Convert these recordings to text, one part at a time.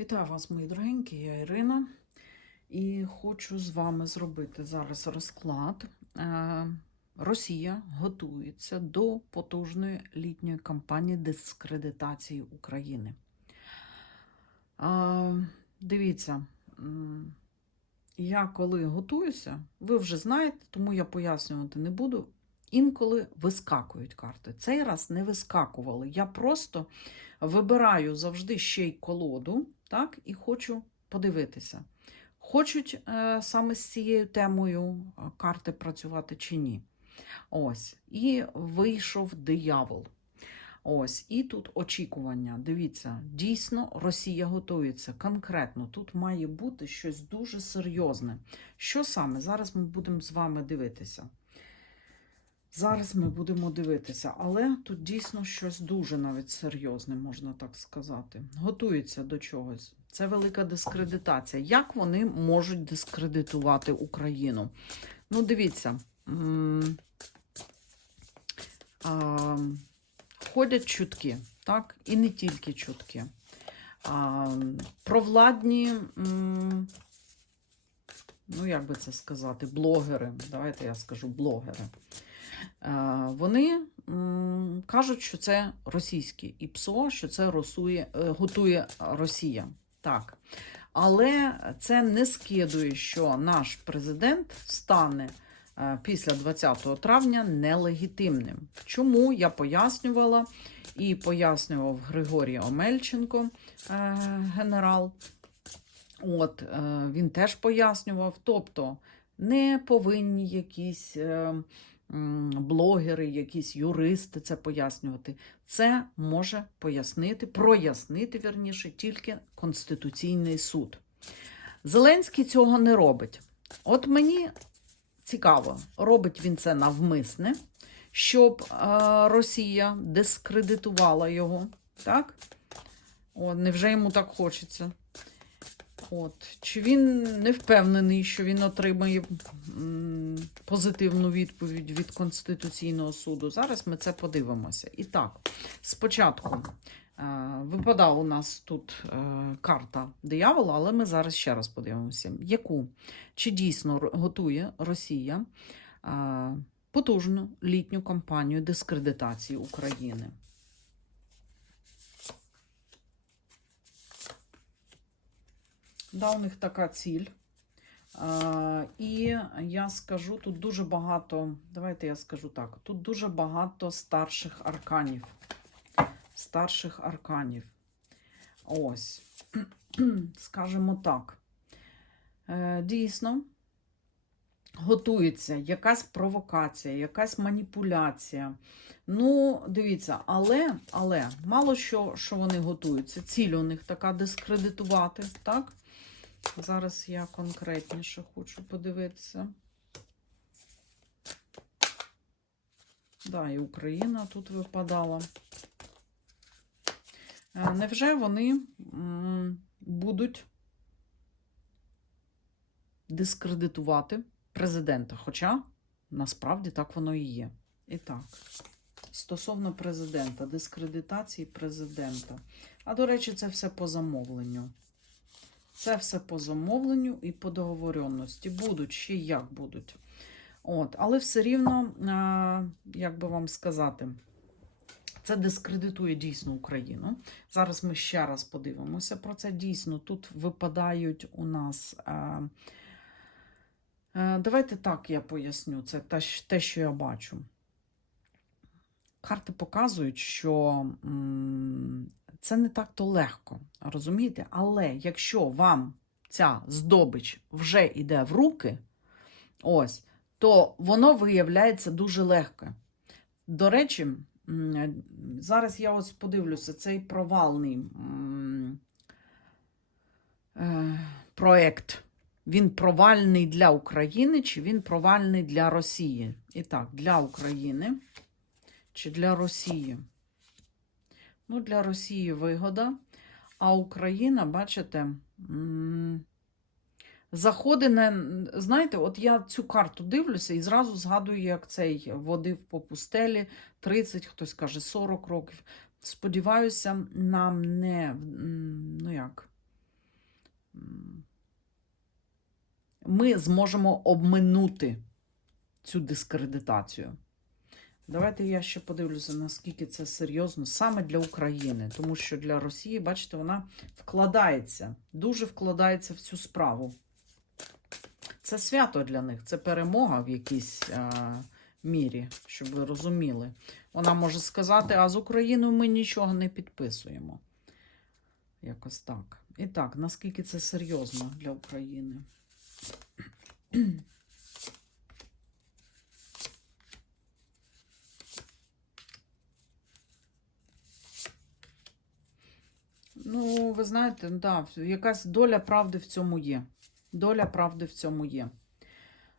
Вітаю вас, мої дорогенькі, я Ірина, і хочу з вами зробити зараз розклад. Е, Росія готується до потужної літньої кампанії дискредитації України. Е, Дивіться, я коли готуюся, ви вже знаєте, тому я пояснювати не буду. Інколи вискакують карти. Цей раз не вискакували. Я просто вибираю завжди ще й колоду, так, і хочу подивитися, хочуть е, саме з цією темою е, карти працювати чи ні. Ось. І вийшов диявол. Ось, і тут очікування. Дивіться, дійсно Росія готується конкретно. Тут має бути щось дуже серйозне. Що саме? Зараз ми будемо з вами дивитися. Зараз ми будемо дивитися, але тут дійсно щось дуже навіть серйозне, можна так сказати. Готується до чогось. Це велика дискредитація. Як вони можуть дискредитувати Україну? Ну, дивіться. а, ходять чутки, так? І не тільки чутки. А, провладні, ну як би це сказати, блогери. Давайте я скажу блогери. Е, Вони кажуть, що це російське ІПСО, що це росує, е, готує Росія. Так. Але це не скидує, що наш президент стане е, після 20 травня нелегітимним. Чому я пояснювала і пояснював Григорій Омельченко, генерал. От, він теж пояснював. Тобто не повинні якісь. Блогери, якісь юристи це пояснювати. Це може пояснити, прояснити вірніше, тільки Конституційний суд. Зеленський цього не робить. От мені цікаво, робить він це навмисне, щоб е, Росія дискредитувала його. Так? О, невже йому так хочеться? От. Чи він не впевнений, що він отримає позитивну відповідь від Конституційного суду? Зараз ми це подивимося. І так, спочатку е, випадала у нас тут е, карта диявола, але ми зараз ще раз подивимося, яку чи дійсно готує Росія е, потужну літню кампанію дискредитації України. Да, у них така ціль. А, і я скажу, тут дуже багато, давайте я скажу так, тут дуже багато старших арканів. Старших арканів. Ось. Скажімо так. Е, Дійсно, готується якась провокація, якась маніпуляція. Ну, дивіться, але, але мало що, що вони готуються. Ціль у них така дискредитувати, так? Зараз я конкретніше хочу подивитися. Да, і Україна тут випадала. Е, Невже вони будуть дискредитувати президента? Хоча насправді так воно і є. І так, стосовно президента, дискредитації президента. А до речі, це все по замовленню. Це все по замовленню і по договоренності. Будуть ще як будуть. От, але все рівно, як би вам сказати, це дискредитує дійсно Україну. Зараз ми ще раз подивимося про це. Дійсно, тут випадають у нас. Давайте так я поясню. Це те, що я бачу. Карти показують, що це не так-то легко, розумієте? Але якщо вам ця здобич вже йде в руки, ось, то воно виявляється дуже легко. До речі, зараз я ось подивлюся, цей провальний м, е, проект. Він провальний для України чи він провальний для Росії? І так, для України чи для Росії? Ну, Для Росії вигода. А Україна, бачите, заходи не. Знаєте, от я цю карту дивлюся і зразу згадую, як цей води в попустелі, 30, хтось каже, 40 років. Сподіваюся, нам не. ну як, Ми зможемо обминути цю дискредитацію. Давайте я ще подивлюся, наскільки це серйозно саме для України, тому що для Росії, бачите, вона вкладається, дуже вкладається в цю справу. Це свято для них, це перемога в якійсь а, мірі, щоб ви розуміли. Вона може сказати, а з Україною ми нічого не підписуємо. Якось так. І так, наскільки це серйозно для України? Ну, ви знаєте, да, якась доля правди в цьому є. Доля правди в цьому є.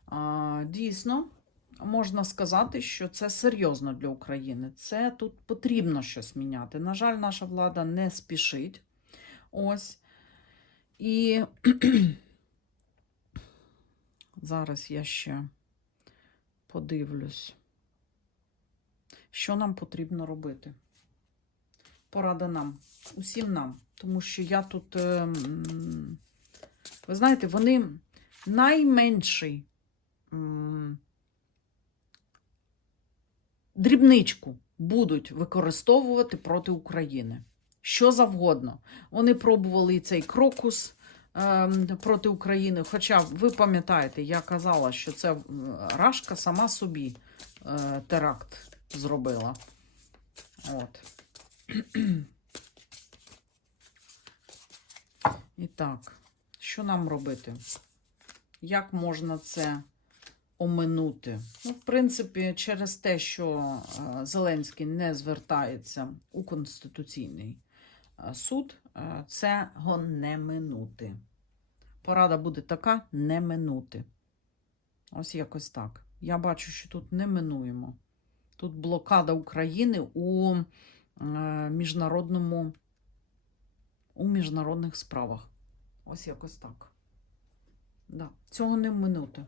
А, дійсно, можна сказати, що це серйозно для України. Це тут потрібно щось міняти. На жаль, наша влада не спішить. Ось. І зараз я ще подивлюсь, що нам потрібно робити. Порада нам, усім нам. Тому що я тут, е, ви знаєте, вони найменший дрібничку будуть використовувати проти України. Що завгодно. Вони пробували і цей крокус ем, проти України. Хоча ви пам'ятаєте, я казала, що це Рашка сама собі е, теракт зробила. От. І так, що нам робити? Як можна це оминути? Ну, в принципі, через те, що е, Зеленський не звертається у Конституційний е, суд, е, це не минути. Порада буде така: не минути. Ось якось так. Я бачу, що тут не минуємо. Тут блокада України у міжнародному, у міжнародних справах. Ось якось так. Да. Цього не минути.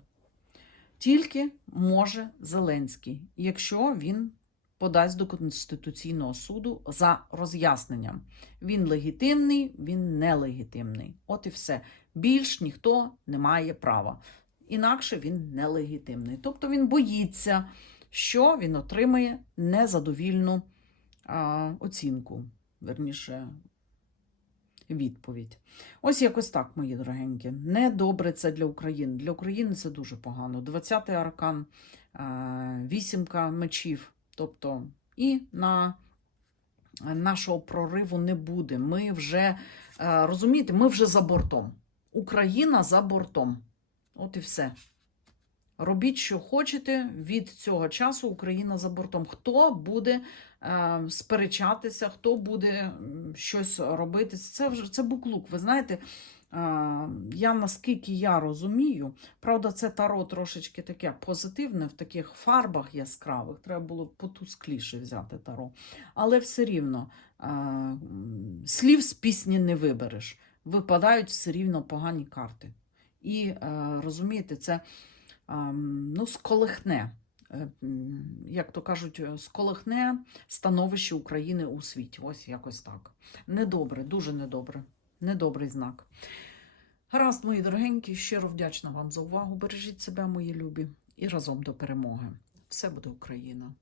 Тільки може Зеленський, якщо він подасть до Конституційного суду за роз'ясненням. Він легітимний, він нелегітимний. От і все. Більш ніхто не має права. Інакше він нелегітимний. Тобто він боїться, що він отримає незадовільну а, оцінку, верніше, відповідь. Ось якось так, мої дорогенькі. Недобре це для України. Для України це дуже погано. 20-й аркан, а, вісімка мечів. Тобто, і на нашого прориву не буде. Ми вже, е, розумієте, ми вже за бортом. Україна за бортом. От і все. Робіть, що хочете. Від цього часу Україна за бортом. Хто буде е, сперечатися, хто буде щось робити? Це вже це буклук. Ви знаєте, е, я наскільки я розумію, правда, це таро трошечки таке позитивне в таких фарбах яскравих. Треба було потускліше взяти таро. Але все рівно е, слів з пісні не вибереш. Випадають все рівно погані карти. І е, розумієте, це ну, сколихне, е, як то кажуть, е, сколихне становище України у світі. Ось якось так. Недобре, дуже недобре. Недобрий знак. Гаразд, мої дорогенькі, щиро вдячна вам за увагу. Бережіть себе, мої любі, і разом до перемоги. Все буде Україна!